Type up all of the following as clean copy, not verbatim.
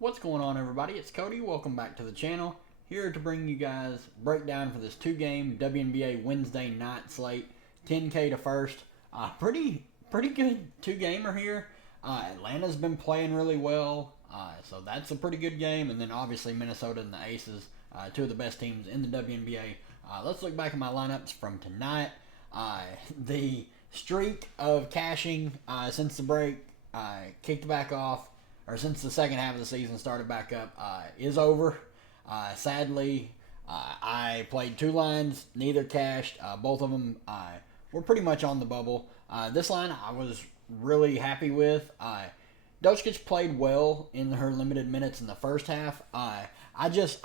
What's going on, everybody? It's Cody. Welcome back to the channel. Here to bring you guys a breakdown for this two-game WNBA Wednesday night slate. 10K to first. Pretty good two-gamer here. Atlanta's been playing really well, so that's a pretty good game. And then obviously Minnesota and the Aces, two of the best teams in the WNBA. Let's look back at my lineups from tonight. The streak of cashing since the break kicked back off, or since the second half of the season started back up, is over. Sadly, I played two lines, neither cashed. Both of them were pretty much on the bubble. This line I was really happy with. Doncic played well in her limited minutes in the first half. I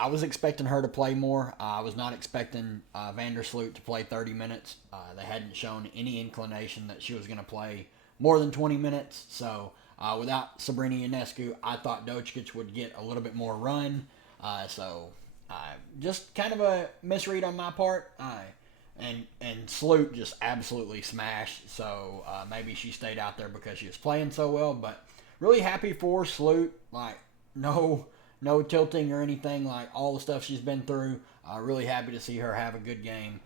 was expecting her to play more. I was not expecting Vandersloot to play 30 minutes. They hadn't shown any inclination that she was going to play more than 20 minutes. So without Sabrina Ionescu, I thought Doncic would get a little bit more run. Just kind of a misread on my part. And Sloot just absolutely smashed. So maybe she stayed out there because she was playing so well. But really happy for Sloot. Like no tilting or anything, like all the stuff she's been through. Really happy to see her have a good game.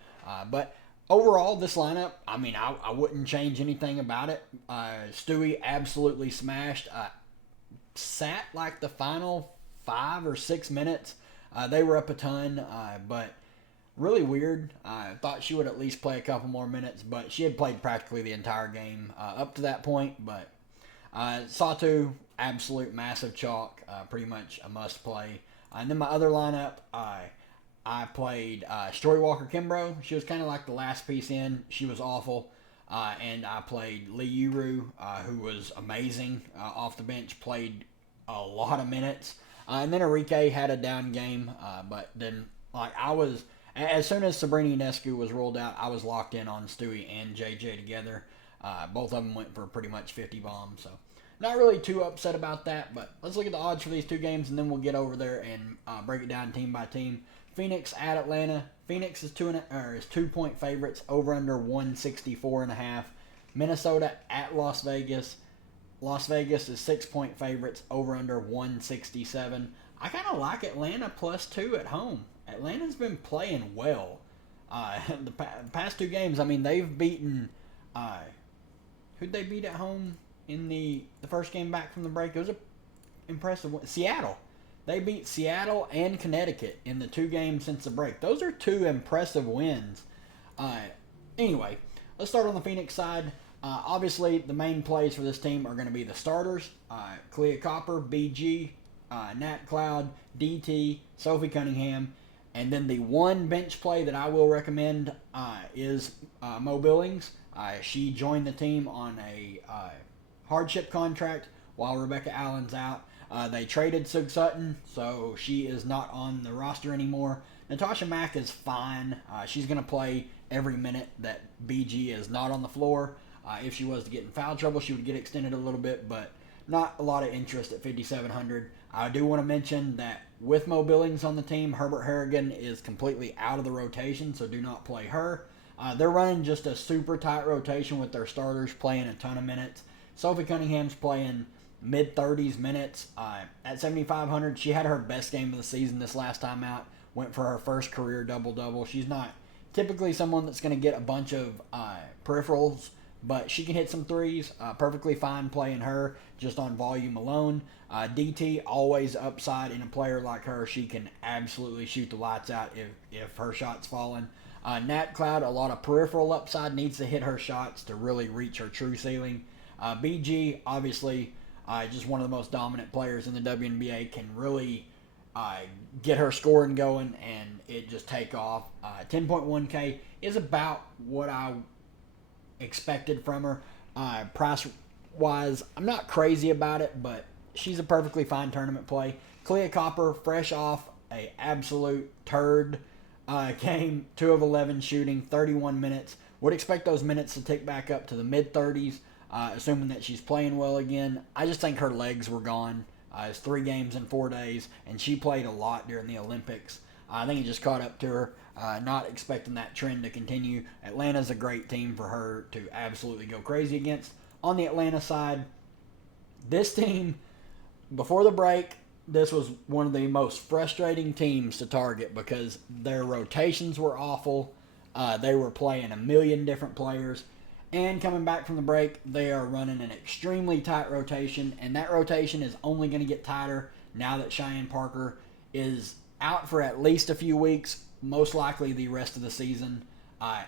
But overall, this lineup, I wouldn't change anything about it. Stewie absolutely smashed. Sat like the final 5 or 6 minutes. They were up a ton, but really weird. I thought she would at least play a couple more minutes, but she had played practically the entire game up to that point. But Satu, absolute massive chalk, pretty much a must play. And then my other lineup, I played Story Walker Kimbrough. She was kind of like the last piece in. She was awful. And I played Lee Uru, who was amazing off the bench, played a lot of minutes. And then Enrique had a down game, but then as soon as Sabrina Ionescu was ruled out, I was locked in on Stewie and JJ together. Both of them went for pretty much 50 bombs, so not really too upset about that. But let's look at the odds for these two games, and then we'll get over there and break it down team by team. Phoenix at Atlanta. Phoenix is 2-point favorites, over under 164.5. Minnesota at Las Vegas. Las Vegas is 6-point favorites, over under 167. I kind of like Atlanta +2 at home. Atlanta's been playing well. The past two games, they've beaten. Who'd they beat at home in the first game back from the break? It was an impressive one. Seattle. They beat Seattle and Connecticut in the two games since the break. Those are two impressive wins. Anyway, let's start on the Phoenix side. Obviously, the main plays for this team are going to be the starters. Clea Copper, BG, Nat Cloud, DT, Sophie Cunningham. And then the one bench play that I will recommend is Mo Billings. She joined the team on a hardship contract while Rebecca Allen's out. They traded Sug Sutton, so she is not on the roster anymore. Natasha Mack is fine. She's going to play every minute that BG is not on the floor. If she was to get in foul trouble, she would get extended a little bit, but not a lot of interest at 5,700. I do want to mention that with Mo Billings on the team, Herbert Harrigan is completely out of the rotation, so do not play her. They're running just a super tight rotation with their starters playing a ton of minutes. Sophie Cunningham's playing mid-30s minutes. At 7,500, she had her best game of the season this last time out. Went for her first career double-double. She's not typically someone that's going to get a bunch of peripherals, but she can hit some threes. Perfectly fine playing her just on volume alone. DT, always upside in a player like her. She can absolutely shoot the lights out if her shot's falling. Nat Cloud, a lot of peripheral upside, needs to hit her shots to really reach her true ceiling. BG, obviously, just one of the most dominant players in the WNBA, can really get her scoring going and it just take off. 10.1K is about what I expected from her. Price-wise, I'm not crazy about it, but she's a perfectly fine tournament play. Clea Copper, fresh off a absolute turd game, 2 of 11 shooting, 31 minutes. Would expect those minutes to tick back up to the mid-30s, assuming that she's playing well again. I just think her legs were gone. It's 3 games in 4 days, and she played a lot during the Olympics. I think it just caught up to her. Not expecting that trend to continue. Atlanta's a great team for her to absolutely go crazy against. On the Atlanta side, this team, before the break, this was one of the most frustrating teams to target because their rotations were awful. They were playing a million different players. And coming back from the break, they are running an extremely tight rotation, and that rotation is only going to get tighter now that Cheyenne Parker is out for at least a few weeks, most likely the rest of the season.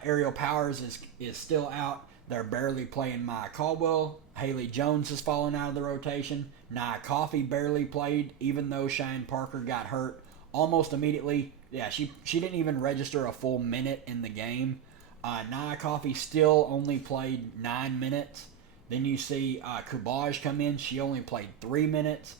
Ariel Powers is still out. They're barely playing Maya Caldwell. Haley Jones has fallen out of the rotation. Nia Coffey barely played, even though Cheyenne Parker got hurt almost immediately. Yeah, she didn't even register a full minute in the game. Nia Coffey still only played 9 minutes. Then you see Kubaj come in. She only played 3 minutes.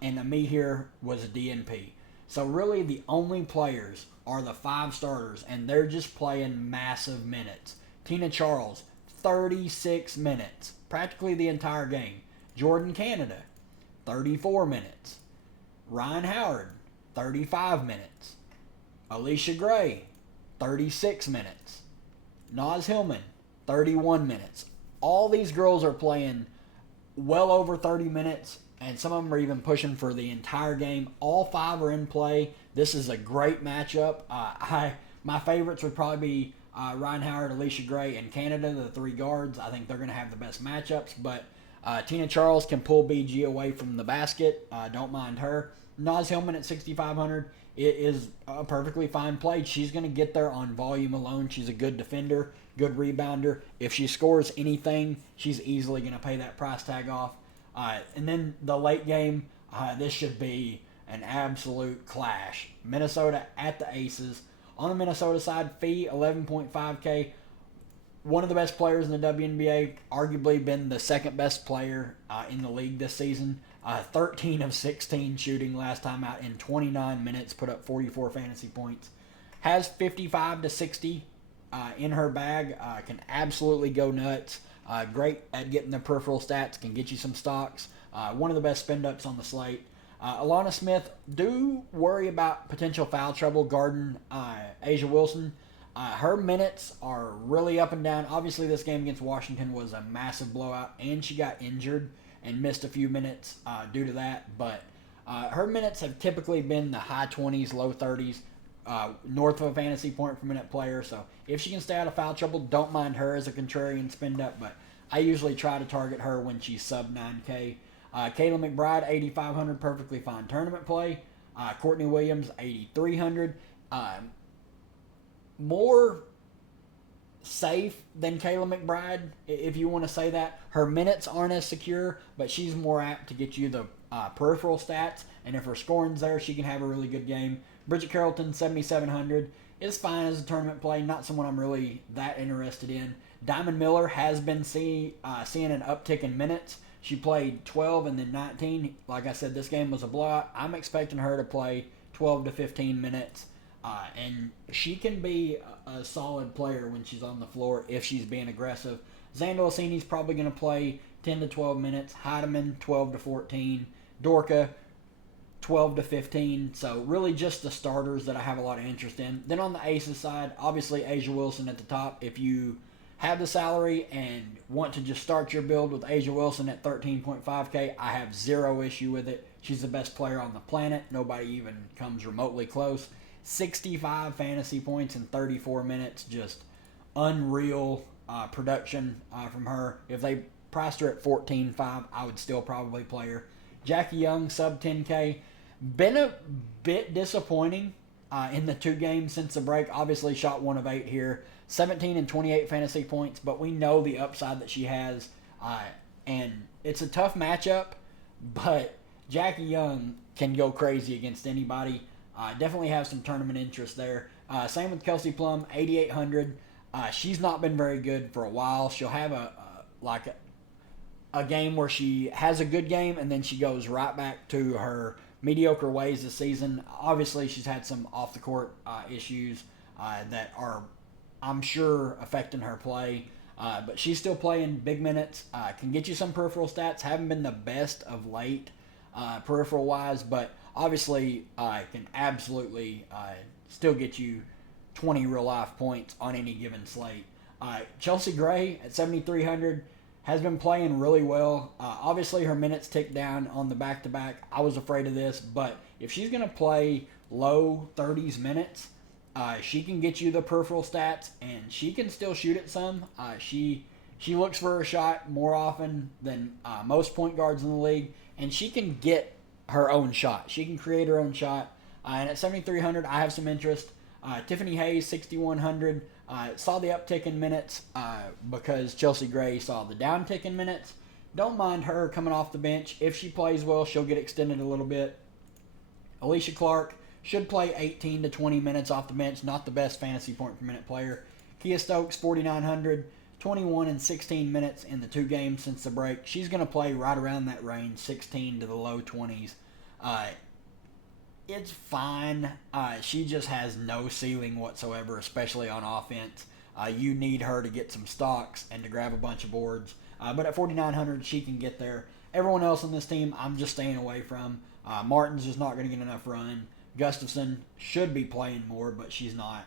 And Ami here was a DNP. So really the only players are the 5 starters, and they're just playing massive minutes. Tina Charles, 36 minutes, practically the entire game. Jordan Canada, 34 minutes. Ryan Howard, 35 minutes. Alicia Gray, 36 minutes. Naz Hillman, 31 minutes. All these girls are playing well over 30 minutes, and some of them are even pushing for the entire game. All 5 are in play. This is a great matchup. My favorites would probably be Ryan Howard, Alicia Gray, and Canada, the 3 guards. I think they're going to have the best matchups, but Tina Charles can pull BG away from the basket. Don't mind her. Naz Hillman at 6,500. It is a perfectly fine play. She's going to get there on volume alone. She's a good defender, good rebounder. If she scores anything, she's easily going to pay that price tag off. And then the late game, this should be an absolute clash. Minnesota at the Aces. On the Minnesota side, fee 11.5K. One of the best players in the WNBA, arguably been the second best player in the league this season. 13 of 16 shooting last time out in 29 minutes, put up 44 fantasy points. Has 55 to 60 in her bag, can absolutely go nuts. Great at getting the peripheral stats, can get you some stocks. One of the best spin-ups on the slate. Alana Smith, do worry about potential foul trouble guarding Asia Wilson. Her minutes are really up and down. Obviously, this game against Washington was a massive blowout, and she got injured and missed a few minutes due to that. But her minutes have typically been the high 20s, low 30s, north of a fantasy point per minute player. So if she can stay out of foul trouble, don't mind her as a contrarian spin-up. But I usually try to target her when she's sub 9K. Kayla McBride, 8,500, perfectly fine tournament play. Courtney Williams, 8,300. More safe than Kayla McBride, if you want to say that. Her minutes aren't as secure, but she's more apt to get you the peripheral stats. And if her scoring's there, she can have a really good game. Bridget Carrollton, 7,700. Is fine as a tournament play. Not someone I'm really that interested in. Diamond Miller has been seeing an uptick in minutes. She played 12 and then 19. Like I said, this game was a blowout. I'm expecting her to play 12 to 15 minutes. And she can be a solid player when she's on the floor if she's being aggressive. Xander Ossini's probably going to play 10 to 12 minutes. Heidemann, 12 to 14. Dorka, 12 to 15. So really just the starters that I have a lot of interest in. Then on the Aces side, obviously Asia Wilson at the top. If you have the salary and want to just start your build with Asia Wilson at 13.5K, I have zero issue with it. She's the best player on the planet. Nobody even comes remotely close. 65 fantasy points in 34 minutes. Just unreal production from her. If they priced her at 14.5, I would still probably play her. Jackie Young, sub 10K. Been a bit disappointing in the 2 games since the break. Obviously shot 1 of 8 here. 17 and 28 fantasy points, but we know the upside that she has. And it's a tough matchup, but Jackie Young can go crazy against anybody. Definitely have some tournament interest there. Same with Kelsey Plum, 8,800. She's not been very good for a while. She'll have a game where she has a good game and then she goes right back to her mediocre ways this season. Obviously, she's had some off-the-court issues that are, I'm sure, affecting her play. But she's still playing big minutes. Can get you some peripheral stats. Haven't been the best of late peripheral-wise, but obviously can absolutely still get you 20 real-life points on any given slate. Chelsea Gray at 7,300 has been playing really well. Obviously, her minutes ticked down on the back-to-back. I was afraid of this, but if she's going to play low 30s minutes, she can get you the peripheral stats, and she can still shoot it some. She looks for a shot more often than most point guards in the league, and she can get her own shot. She can create her own shot. And at 7,300, I have some interest. Tiffany Hayes, 6,100. Saw the uptick in minutes because Chelsea Gray saw the downtick in minutes. Don't mind her coming off the bench. If she plays well, she'll get extended a little bit. Alicia Clark should play 18 to 20 minutes off the bench. Not the best fantasy point per minute player. Kia Stokes, 4,900. 21 and 16 minutes in the 2 games since the break. She's going to play right around that range, 16 to the low 20s. It's fine. She just has no ceiling whatsoever, especially on offense. You need her to get some stocks and to grab a bunch of boards. But at 4,900, she can get there. Everyone else on this team, I'm just staying away from. Martin's just not going to get enough run. Gustafson should be playing more, but she's not.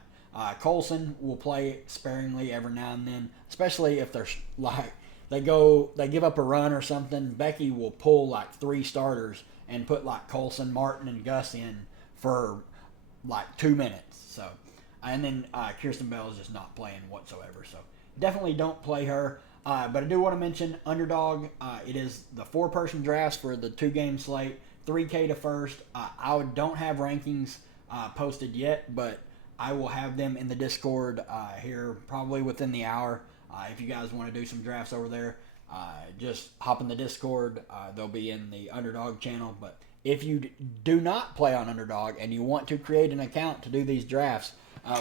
Colson will play sparingly every now and then, especially if they're like they give up a run or something. Becky will pull like 3 starters and put like Colson, Martin, and Gus in for like 2 minutes. So, and then Kirsten Bell is just not playing whatsoever. So definitely don't play her. But I do want to mention Underdog. It is the 4-person drafts for the 2-game slate, 3K to first. I don't have rankings posted yet, but I will have them in the Discord here probably within the hour. If you guys want to do some drafts over there, just hop in the Discord. They'll be in the Underdog channel. But if you do not play on Underdog and you want to create an account to do these drafts,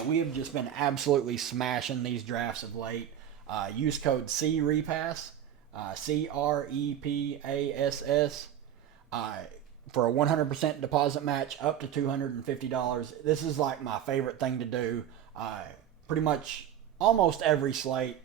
we have just been absolutely smashing these drafts of late. Use code CREPASS, CREPASS, for a 100% deposit match up to $250. This is like my favorite thing to do. Pretty much almost every slate.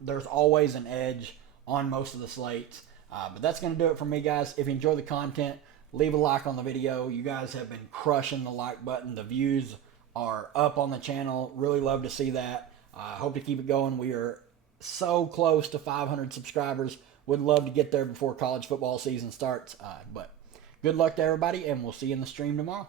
There's always an edge on most of the slates. But that's going to do it for me, guys. If you enjoy the content, leave a like on the video. You guys have been crushing the like button. The views are up on the channel. Really love to see that. Hope to keep it going. We are so close to 500 subscribers. Would love to get there before college football season starts. But good luck to everybody, and we'll see you in the stream tomorrow.